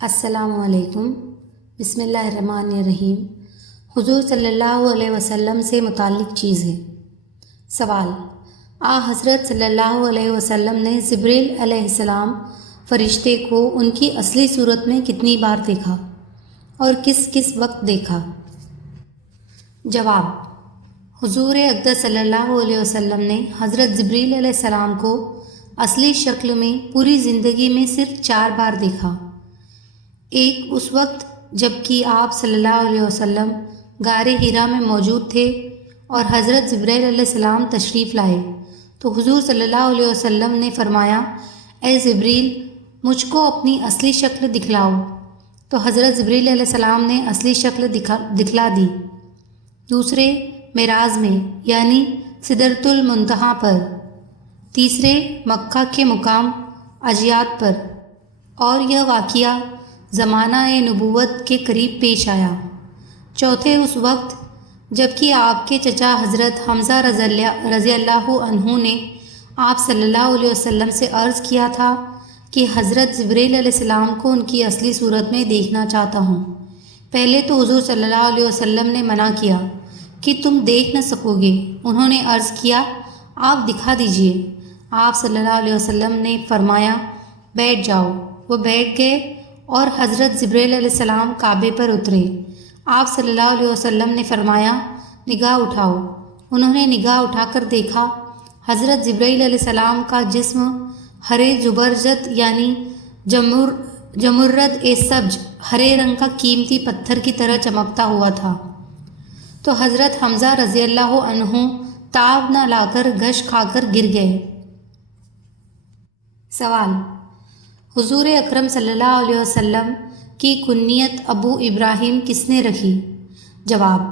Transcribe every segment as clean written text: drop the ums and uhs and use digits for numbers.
السلام علیکم۔ بسم اللہ الرحمن الرحیم۔ حضور صلی اللہ علیہ وسلم سے متعلق چیزیں۔ سوال: حضرت صلی اللہ علیہ وسلم نے جبریل علیہ السلام فرشتے کو ان کی اصلی صورت میں کتنی بار دیکھا اور کس کس وقت دیکھا؟ جواب: حضور اقدس صلی اللہ علیہ وسلم نے حضرت جبریل علیہ السلام کو اصلی شکل میں پوری زندگی میں صرف 4 بار دیکھا۔ ایک اس وقت جب کہ آپ صلی اللہ علیہ وسلم غار حرا میں موجود تھے اور حضرت جبریل علیہ السلام تشریف لائے تو حضور صلی اللہ علیہ وسلم نے فرمایا: اے جبریل، مجھ کو اپنی اصلی شکل دکھلاؤ۔ تو حضرت جبریل علیہ السلام نے اصلی شکل دکھلا دی۔ دوسرے معراج میں یعنی سدرۃ المنتہا پر۔ تیسرے مکہ کے مقام عجیات پر، اور یہ واقعہ زمانہ نبوت کے قریب پیش آیا۔ چوتھے اس وقت جب کہ آپ کے چچا حضرت حمزہ رضی اللہ عنہ نے آپ صلی اللہ علیہ وسلم سے عرض کیا تھا کہ حضرت جبریل علیہ السلام کو ان کی اصلی صورت میں دیکھنا چاہتا ہوں۔ پہلے تو حضور صلی اللہ علیہ وسلم نے منع کیا کہ تم دیکھ نہ سکو گے۔ انہوں نے عرض کیا: آپ دکھا دیجئے۔ آپ صلی اللہ علیہ وسلم نے فرمایا: بیٹھ جاؤ۔ وہ بیٹھ گئے اور حضرت جبریل علیہ السلام کعبے پر اترے۔ آپ صلی اللہ علیہ وسلم نے فرمایا: نگاہ اٹھاؤ۔ انہوں نے نگاہ اٹھا کر دیکھا۔ حضرت جبریل علیہ السلام کا جسم ہرے زبرجد یعنی جمرد سبز ہرے رنگ کا قیمتی پتھر کی طرح چمکتا ہوا تھا۔ تو حضرت حمزہ رضی اللہ عنہ تاب نہ لا کر گھش کھا کر گر گئے۔ سوال: حضور اکرم صلی اللہ علیہ وسلم کی کنیت ابو ابراہیم کس نے رکھی؟ جواب: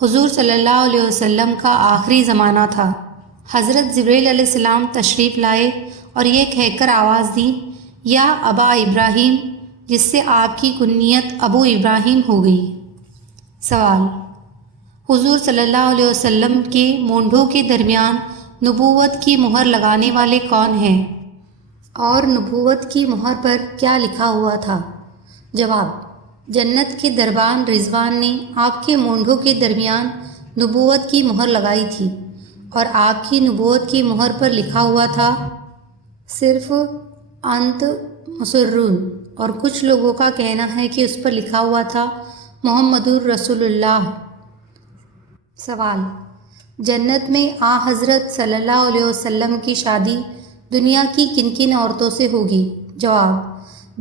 حضور صلی اللہ علیہ وسلم کا آخری زمانہ تھا۔ حضرت جبریل علیہ السلام تشریف لائے اور یہ کہہ کر آواز دی: یا ابا ابراہیم، جس سے آپ کی کنیت ابو ابراہیم ہو گئی۔ سوال: حضور صلی اللہ علیہ وسلم کے مونڈھوں کے درمیان نبوت کی مہر لگانے والے کون ہیں، اور نبوت کی مہر پر کیا لکھا ہوا تھا؟ جواب: جنت کے دربان رضوان نے آپ کے مونڈھوں کے درمیان نبوت کی مہر لگائی تھی، اور آپ کی نبوت کی مہر پر لکھا ہوا تھا صرف انت مسرون، اور کچھ لوگوں کا کہنا ہے کہ اس پر لکھا ہوا تھا محمد الرسول اللہ۔ سوال: جنت میں حضرت صلی اللہ علیہ وسلم کی شادی دنیا کی کن کن عورتوں سے ہوگی؟ جواب: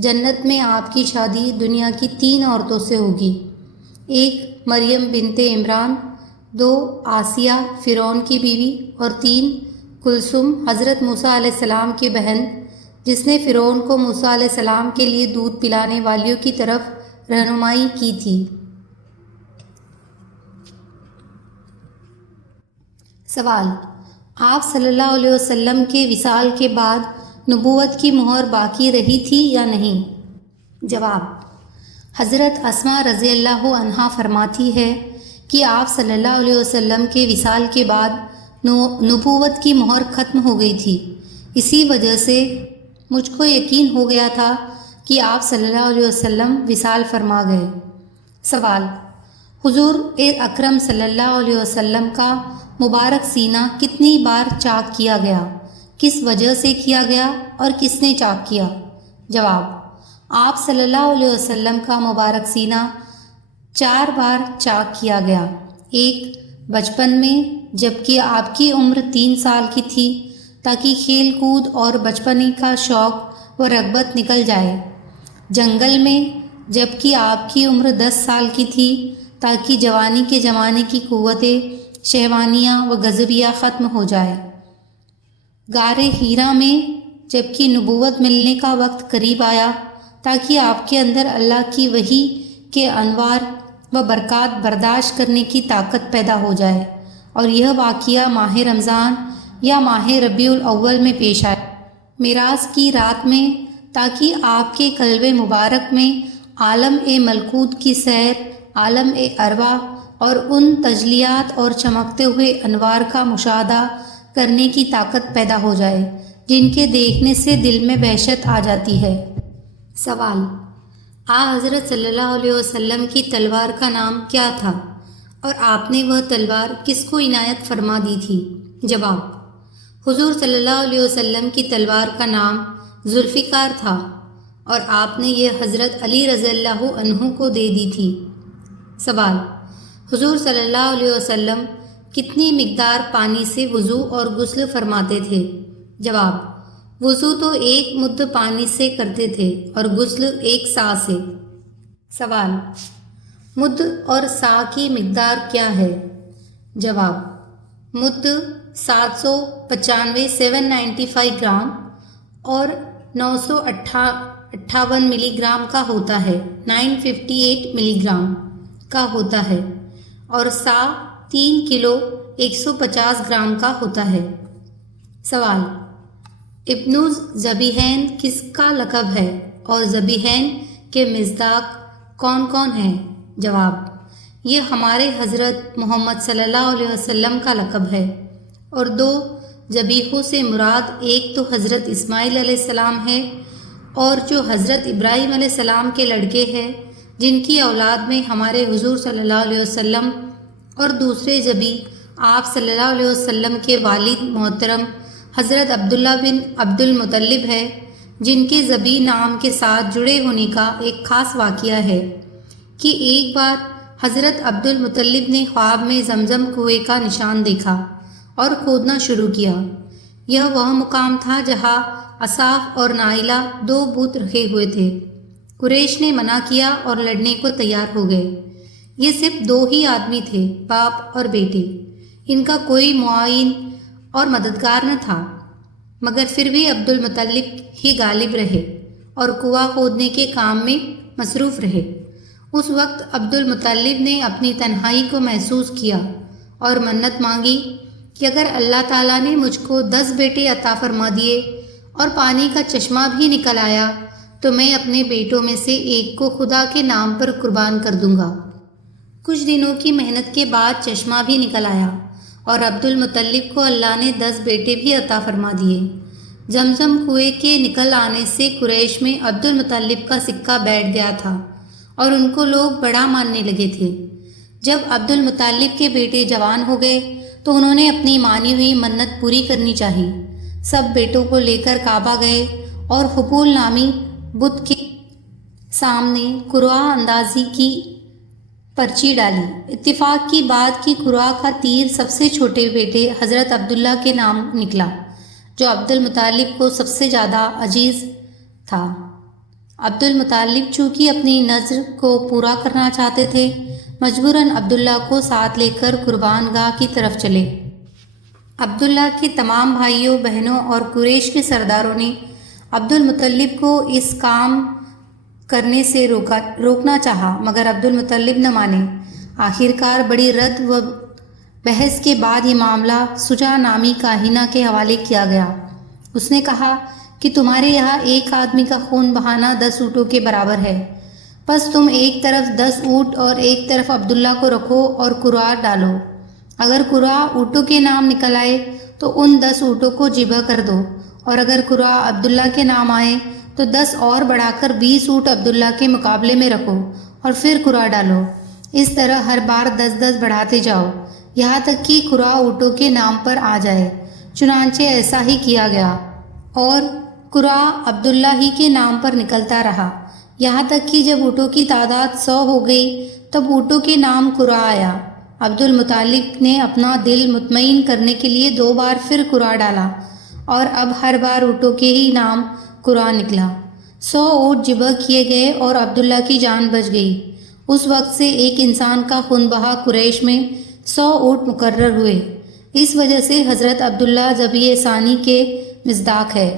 جنت میں آپ کی شادی دنیا کی 3 عورتوں سے ہوگی۔ 1 مریم بنت عمران، 2 آسیہ فرعون کی بیوی، اور 3 کلثوم حضرت موسیٰ علیہ السلام کی بہن، جس نے فرعون کو موسیٰ علیہ السلام کے لیے دودھ پلانے والیوں کی طرف رہنمائی کی تھی۔ سوال: آپ صلی اللہ علیہ وسلم کے وصال کے بعد نبوت کی مہر باقی رہی تھی یا نہیں؟ جواب: حضرت اسماء رضی اللہ عنہا فرماتی ہے کہ آپ صلی اللہ علیہ وسلم کے وصال کے بعد نبوت کی مہر ختم ہو گئی تھی۔ اسی وجہ سے مجھ کو یقین ہو گیا تھا کہ آپ صلی اللہ علیہ وسلم وصال فرما گئے۔ سوال: حضور اکرم صلی اللہ علیہ وسلم کا مبارک سینہ کتنی بار چاک کیا گیا؟ کس وجہ سے کیا گیا اور کس نے چاک کیا؟ جواب: آپ صلی اللہ علیہ وسلم کا مبارک سینہ 4 بار چاک کیا گیا۔ 1 بچپن میں جب کہ آپ کی عمر 3 سال کی تھی، تاکہ کھیل کود اور بچپنے کا شوق و رغبت نکل جائے۔ جنگل میں جب کہ آپ کی عمر 10 سال کی تھی، تاکہ جوانی کے زمانے کی قوتیں شہوانیہ و غضبیہ ختم ہو جائے۔ غار حرا میں جب کہ نبوت ملنے کا وقت قریب آیا، تاکہ آپ کے اندر اللہ کی وحی کے انوار و برکات برداشت کرنے کی طاقت پیدا ہو جائے، اور یہ واقعہ ماہ رمضان یا ماہ ربیع الاول میں پیش آئے، معراج کی رات میں، تاکہ آپ کے قلب مبارک میں عالم ملکوت کی سیر، عالم ارواح اور ان تجلیات اور چمکتے ہوئے انوار کا مشاہدہ کرنے کی طاقت پیدا ہو جائے جن کے دیکھنے سے دل میں وحشت آ جاتی ہے۔ سوال: حضرت صلی اللہ علیہ وسلم کی تلوار کا نام کیا تھا اور آپ نے وہ تلوار کس کو عنایت فرما دی تھی؟ جواب: حضور صلی اللہ علیہ وسلم کی تلوار کا نام ذوالفقار تھا اور آپ نے یہ حضرت علی رضی اللہ عنہ کو دے دی تھی۔ سوال: حضور صلی اللہ علیہ وسلم کتنی مقدار پانی سے وضو اور غسل فرماتے تھے؟ جواب: وضو تو 1 مد پانی سے کرتے تھے اور غسل 1 سا سے۔ سوال: مد اور سا کی مقدار کیا ہے؟ جواب: مد 795 گرام اور 958 ملی گرام کا ہوتا ہے، 958 ملی گرام کا ہوتا ہے، اور سا 3 کلو 150 گرام کا ہوتا ہے۔ سوال: ابن ذبیحین کس کا لقب ہے اور ذبیحین کے مصداق کون کون ہیں؟ جواب: یہ ہمارے حضرت محمد صلی اللہ علیہ وسلم کا لقب ہے، اور 2 ذبیحوں سے مراد ایک تو حضرت اسماعیل علیہ السلام ہے اور جو حضرت ابراہیم علیہ السلام کے لڑکے ہیں جن کی اولاد میں ہمارے حضور صلی اللہ علیہ وسلم، اور دوسرے ذبیح آپ صلی اللہ علیہ وسلم کے والد محترم حضرت عبداللہ بن عبد المطلب ہے، جن کے ذبیح نام کے ساتھ جڑے ہونے کا ایک خاص واقعہ ہے کہ ایک بار حضرت عبد المطلب نے خواب میں زمزم کنویں کا نشان دیکھا اور کھودنا شروع کیا۔ یہ وہ مقام تھا جہاں اصاف اور نائلہ 2 بت رکھے ہوئے تھے۔ قریش نے منع کیا اور لڑنے کو تیار ہو گئے۔ یہ صرف 2 ہی آدمی تھے، باپ اور بیٹے، ان کا کوئی معاون اور مددگار نہ تھا، مگر پھر بھی عبد المطلب ہی غالب رہے اور کنواں کھودنے کے کام میں مصروف رہے۔ اس وقت عبد المطلب نے اپنی تنہائی کو محسوس کیا اور منت مانگی کہ اگر اللہ تعالیٰ نے مجھ کو 10 بیٹے عطا فرما دیے اور پانی کا چشمہ بھی نکل آیا تو میں اپنے بیٹوں میں سے ایک کو خدا کے نام پر قربان کر دوں گا۔ کچھ دنوں کی محنت کے بعد چشمہ بھی نکل آیا اور عبد المطلب کو اللہ نے 10 بیٹے بھی عطا فرما دیے۔ زمزم کنویں کے نکل آنے سے قریش میں عبد المطلب کا سکہ بیٹھ گیا تھا اور ان کو لوگ بڑا ماننے لگے تھے۔ جب عبد المطلب کے بیٹے جوان ہو گئے تو انہوں نے اپنی مانی ہوئی منت پوری کرنی چاہی۔ سب بیٹوں کو لے کر کعبہ گئے اور حبول نامی بت کے سامنے قرعہ اندازی کی پرچی ڈالی۔ اتفاق کی بات کہ قرعہ کا تیر سب سے چھوٹے بیٹے حضرت عبداللہ کے نام نکلا، جو عبد المطلب کو سب سے زیادہ عزیز تھا۔ عبد المطلب چونکہ اپنی نذر کو پورا کرنا چاہتے تھے، مجبوراً عبداللہ کو ساتھ لے کر قربان گاہ کی طرف چلے۔ عبداللہ کے تمام بھائیوں بہنوں اور قریش کے سرداروں نے عبد المطلب کو اس کام کرنے سے روکنا چاہا، مگر عبد المطلب نہ مانے۔ آخرکار بڑی رد و بحث کے بعد یہ معاملہ سجا نامی کاہنہ کے حوالے کیا گیا۔ اس نے کہا کہ تمہارے یہاں ایک آدمی کا خون بہانا 10 اونٹوں کے برابر ہے، بس تم ایک طرف 10 اونٹ اور ایک طرف عبداللہ کو رکھو اور قرعہ ڈالو۔ اگر قرعہ اونٹوں کے نام نکل آئے تو ان 10 اونٹوں کو ذبح کر دو، اور اگر قرعہ عبداللہ کے نام آئے تو 10 اور بڑھا کر 20 اونٹ عبداللہ کے مقابلے میں رکھو اور پھر قرعہ ڈالو۔ اس طرح ہر بار 10 بڑھاتے جاؤ یہاں تک کہ قرعہ اونٹوں کے نام پر آ جائے۔ چنانچہ ایسا ہی کیا گیا اور قرعہ عبداللہ ہی کے نام پر نکلتا رہا، یہاں تک کہ جب اونٹوں کی تعداد 100 ہو گئی تب اونٹوں کے نام قرعہ آیا۔ عبد المطلب نے اپنا دل مطمئن کرنے کے لیے 2 بار پھر قرعہ ڈالا اور اب ہر بار اونٹوں کے ہی نام قرعہ نکلا۔ 100 اونٹ ذبح کیے گئے اور عبداللہ کی جان بچ گئی۔ اس وقت سے ایک انسان کا خون بہا قریش میں 100 اونٹ مقرر ہوئے۔ اس وجہ سے حضرت عبداللہ ذبیح ثانی کے مصداق ہے۔